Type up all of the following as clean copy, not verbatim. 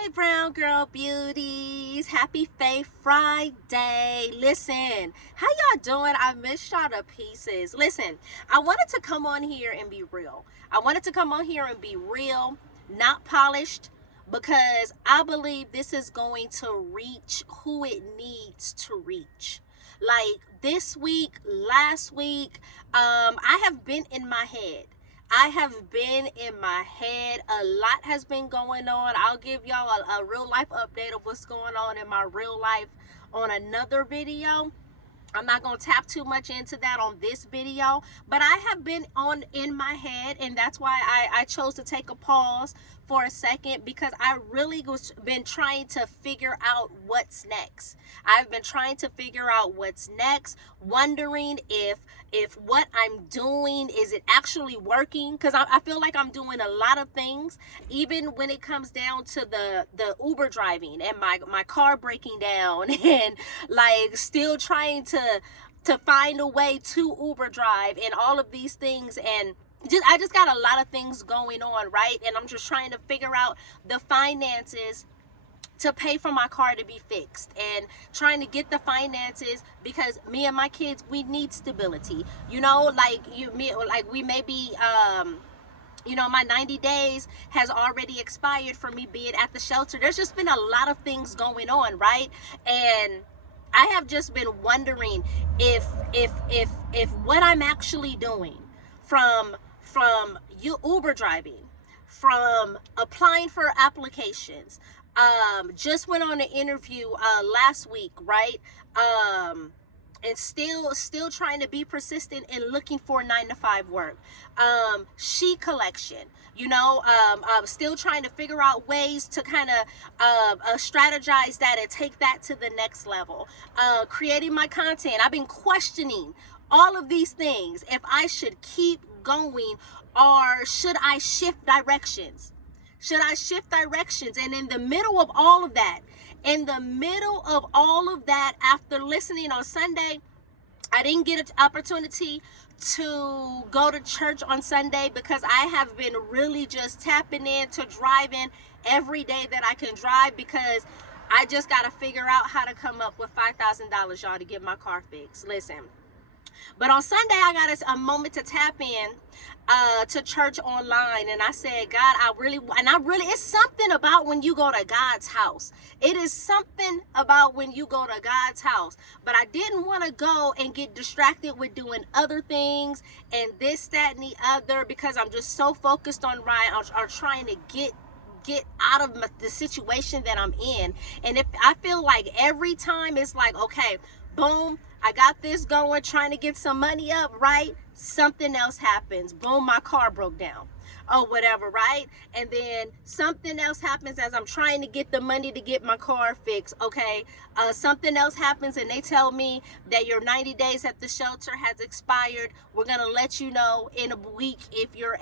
Hey, brown girl beauties. Happy Faith Friday. Listen, how y'all doing? I missed y'all to pieces. Listen, I wanted to come on here and be real. Not polished, because I believe this is going to reach who it needs to reach. Like this week, last week, I have been in my head. A lot has been going on. I'll give y'all a real life update of what's going on in my real life on another video. I'm not going to tap too much into that on this video, but I have been on in my head, and that's why I chose to take a pause for a second, because I really was been trying to figure out what's next. I've been trying to figure out what's next, wondering if what I'm doing, is it actually working? Because I feel like I'm doing a lot of things, even when it comes down to the Uber driving and my car breaking down and like still trying to find a way to Uber drive and all of these things. And I just got a lot of things going on, right? And I'm just trying to figure out the finances to pay for my car to be fixed, and trying to get the finances, because me and my kids, we need stability. We may be my 90 days has already expired for me being at the shelter. There's just been a lot of things going on, right? And I have just been wondering if what I'm actually doing, from Uber driving, from applying for applications, just went on an interview last week, right? And still trying to be persistent in looking for 9-to-5 work. Sheet collection, still trying to figure out ways to kind of strategize that and take that to the next level. Creating my content. I've been questioning all of these things, if I should keep going or should I shift directions. And in the middle of all of that, after listening on Sunday, I didn't get an opportunity to go to church on Sunday, because I have been really just tapping into driving every day that I can drive, because I just got to figure out how to come up with $5,000, y'all, to get my car fixed. Listen. But on Sunday, I got a moment to tap in to church online, and I said, God, it's something about when you go to God's house. It is something about when you go to God's house. But I didn't want to go and get distracted with doing other things and this, that, and the other, because I'm just so focused on trying to get out of the situation that I'm in. And if I feel like every time it's like, okay, boom, I got this going, trying to get some money up, right? Something else happens. Boom, my car broke down. Or whatever, right? And then something else happens as I'm trying to get the money to get my car fixed, okay? Something else happens and they tell me that your 90 days at the shelter has expired. We're going to let you know in a week if your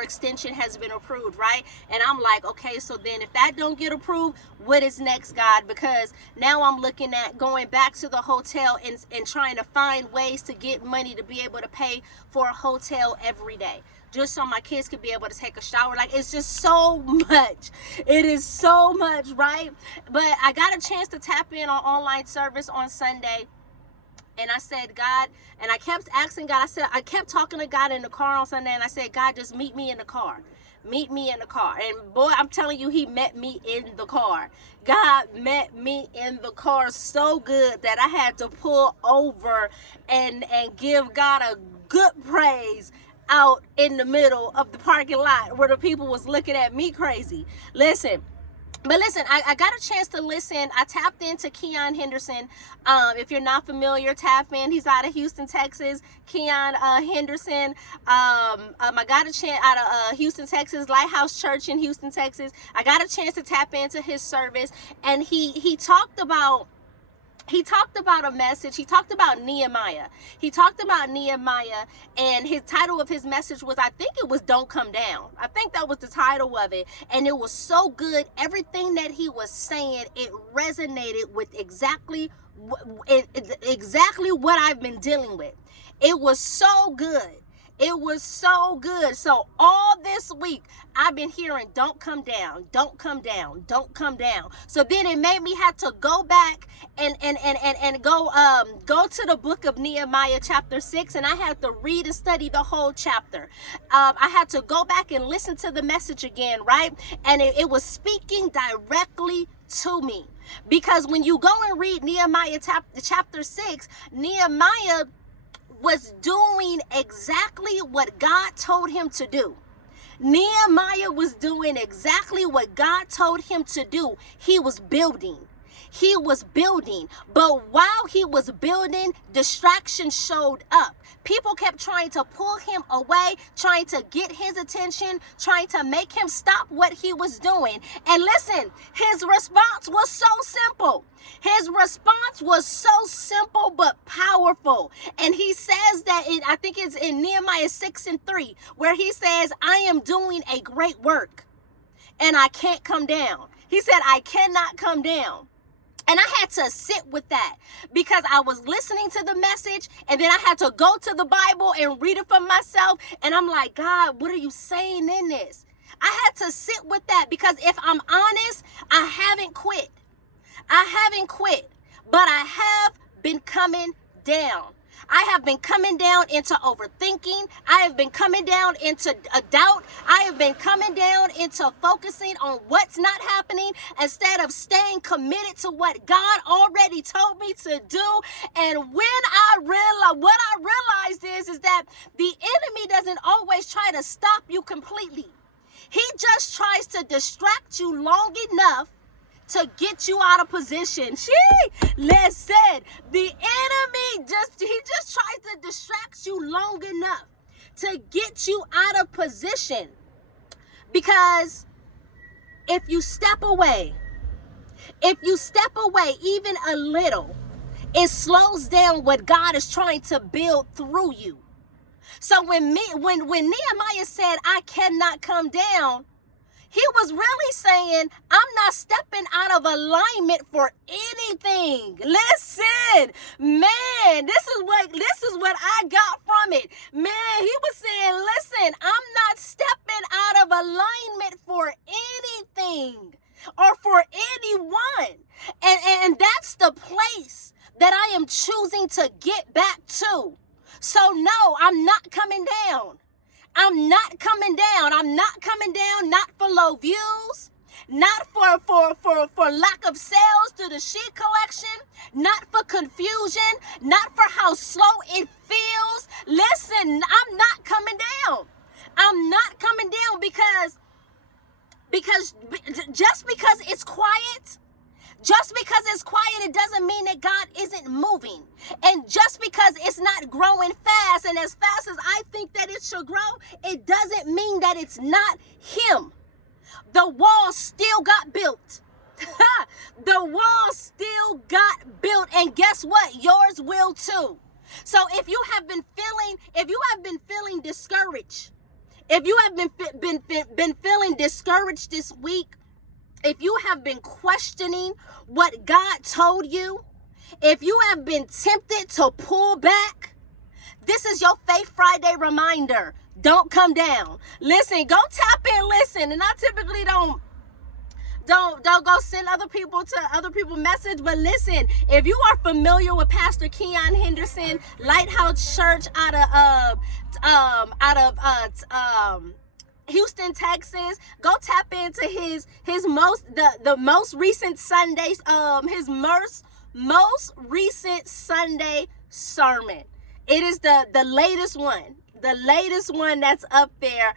extension has been approved, right? And I'm like, okay, so then if that don't get approved, what is next, God? Because now I'm looking at going back to the hotel and trying to find ways to get money to be able to pay for a hotel every day, just so my kids could be able to take a shower. Like, it's just so much. It is so much, right? But I got a chance to tap in on online service on Sunday. And I said, God, and I kept asking God, I kept talking to God in the car on Sunday, and I said, God, just meet me in the car. Meet me in the car. And boy, I'm telling you, he met me in the car. God met me in the car so good that I had to pull over and give God a good praise out in the middle of the parking lot where the people was looking at me crazy. Listen, I got a chance to listen. I tapped into Keon Henderson. If you're not familiar, tap in. He's out of Houston, Texas. Keon Henderson. I got a chance out of Houston, Texas, Lighthouse Church in Houston, Texas. I got a chance to tap into his service, and he talked about a message. He talked about Nehemiah. And his title of his message was, I think it was Don't Come Down. I think that was the title of it. And it was so good. Everything that he was saying, it resonated with exactly what I've been dealing with. It was so good. It was so good. So all this week, I've been hearing, don't come down, don't come down, don't come down. So then it made me have to go back and go to the book of Nehemiah chapter 6, and I had to read and study the whole chapter. I had to go back and listen to the message again, right? And it was speaking directly to me. Because when you go and read Nehemiah chapter 6, Nehemiah was doing exactly what God told him to do. Nehemiah was doing exactly what God told him to do. He was building. He was building. But while he was building, distractions showed up. People kept trying to pull him away, trying to get his attention, trying to make him stop what he was doing. And listen, his response was so simple. His response was so simple but powerful. And he says that I think it's in Nehemiah 6:3, where he says, I am doing a great work and I can't come down. He said, I cannot come down. And I had to sit with that because I was listening to the message, and then I had to go to the Bible and read it for myself. And I'm like, God, what are you saying in this? I had to sit with that because if I'm honest, I haven't quit. I haven't quit, but I have been coming down. I have been coming down into overthinking. I have been coming down into a doubt. I have been coming down into focusing on what's not happening instead of staying committed to what God already told me to do. And when what I realized is that the enemy doesn't always try to stop you completely. He just tries to distract you long enough to get you out of position. Listen, the enemy just tries to distract you long enough to get you out of position. Because if you step away even a little, it slows down what God is trying to build through you. So when Nehemiah said, I cannot come down, he was really saying, I'm not stepping out of alignment for anything. Listen, man, this is what I got from it. Man, he was saying, listen, I'm not stepping out of alignment for anything or for anyone. And that's the place that I am choosing to get back to. So no, I'm not coming down. I'm not coming down. I'm not coming down, not for low views, not for lack of sales to the sheet collection, not for confusion, not for how slow it feels. Listen, I'm not coming down. I'm not coming down because just because it's quiet, it doesn't mean that God isn't moving. And just because it's not growing fast and as fast as I think that it should grow, it doesn't mean that it's not him. The wall still got built. The wall still got built. And guess what? Yours will too. So if you have been feeling discouraged, if you have been feeling discouraged this week, if you have been questioning what God told you, if you have been tempted to pull back, this is your Faith Friday reminder. Don't come down. Listen, go tap in, listen. And I typically don't go send other people message, but listen, if you are familiar with Pastor Keon Henderson, Lighthouse Church out of Houston, Texas, go tap into his most recent Sundays, his most recent Sunday sermon. It is the latest one that's up there.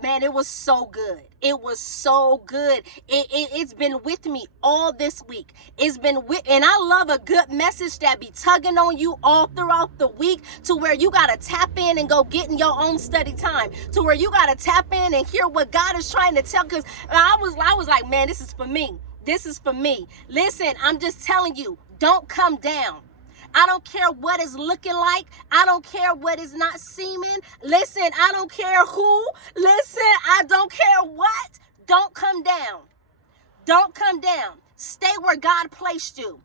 Man, it was so good. It was so good. It's been with me all this week. And I love a good message that be tugging on you all throughout the week, to where you gotta tap in and go get in your own study time, to where you gotta tap in and hear what God is trying to tell. Because I was like, man, this is for me. This is for me. Listen, I'm just telling you, don't come down. I don't care what it's looking like. I don't care what is not seeming. Listen, I don't care who. Listen, I don't care what. Don't come down. Don't come down. Stay where God placed you.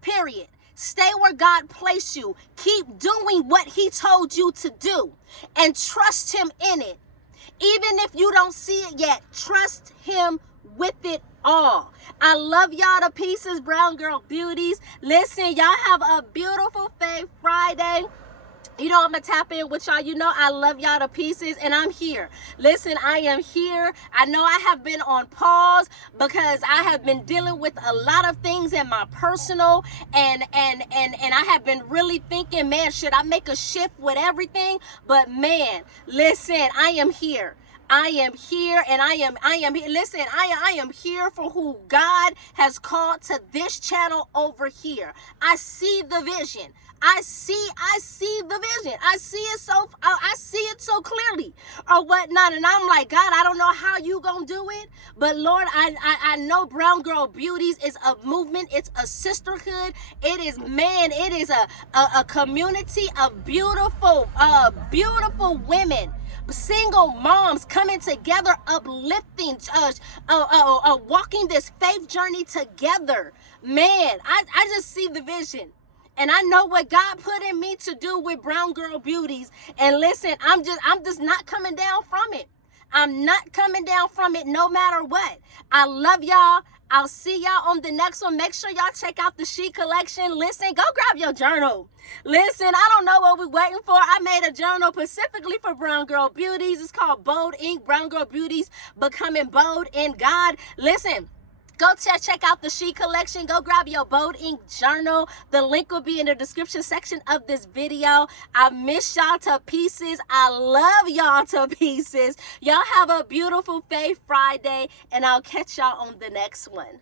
Period. Stay where God placed you. Keep doing what he told you to do and trust him in it. Even if you don't see it yet, trust him with it all. I love y'all to pieces, Brown Girl Beauties. Listen, y'all have a beautiful Faith Friday. You know, I'm going to tap in with y'all. You know, I love y'all to pieces, and I'm here. Listen, I am here. I know I have been on pause because I have been dealing with a lot of things in my personal, and I have been really thinking, man, should I make a shift with everything? But man, listen, I am here. I am here, and I am here. Listen, I am here for who God has called to this channel over here. I see the vision. I see the vision. I see it so clearly or whatnot. And I'm like, God, I don't know how you gonna do it, but Lord, I know Brown Girl Beauties is a movement. It's a sisterhood. It is, man, it is a community of beautiful women, single moms coming together, uplifting, walking this faith journey together. Man, I just see the vision. And I know what God put in me to do with Brown Girl Beauties. And listen, I'm just not coming down from it. I'm not coming down from it no matter what. I love y'all. I'll see y'all on the next one. Make sure y'all check out the She Collection. Listen, go grab your journal. Listen, I don't know what we're waiting for. I made a journal specifically for Brown Girl Beauties. It's called Bold Ink, Brown Girl Beauties Becoming Bold in God. Listen. Go check out the She Collection. Go grab your Bold Ink journal. The link will be in the description section of this video. I miss y'all to pieces. I love y'all to pieces. Y'all have a beautiful Faith Friday, and I'll catch y'all on the next one.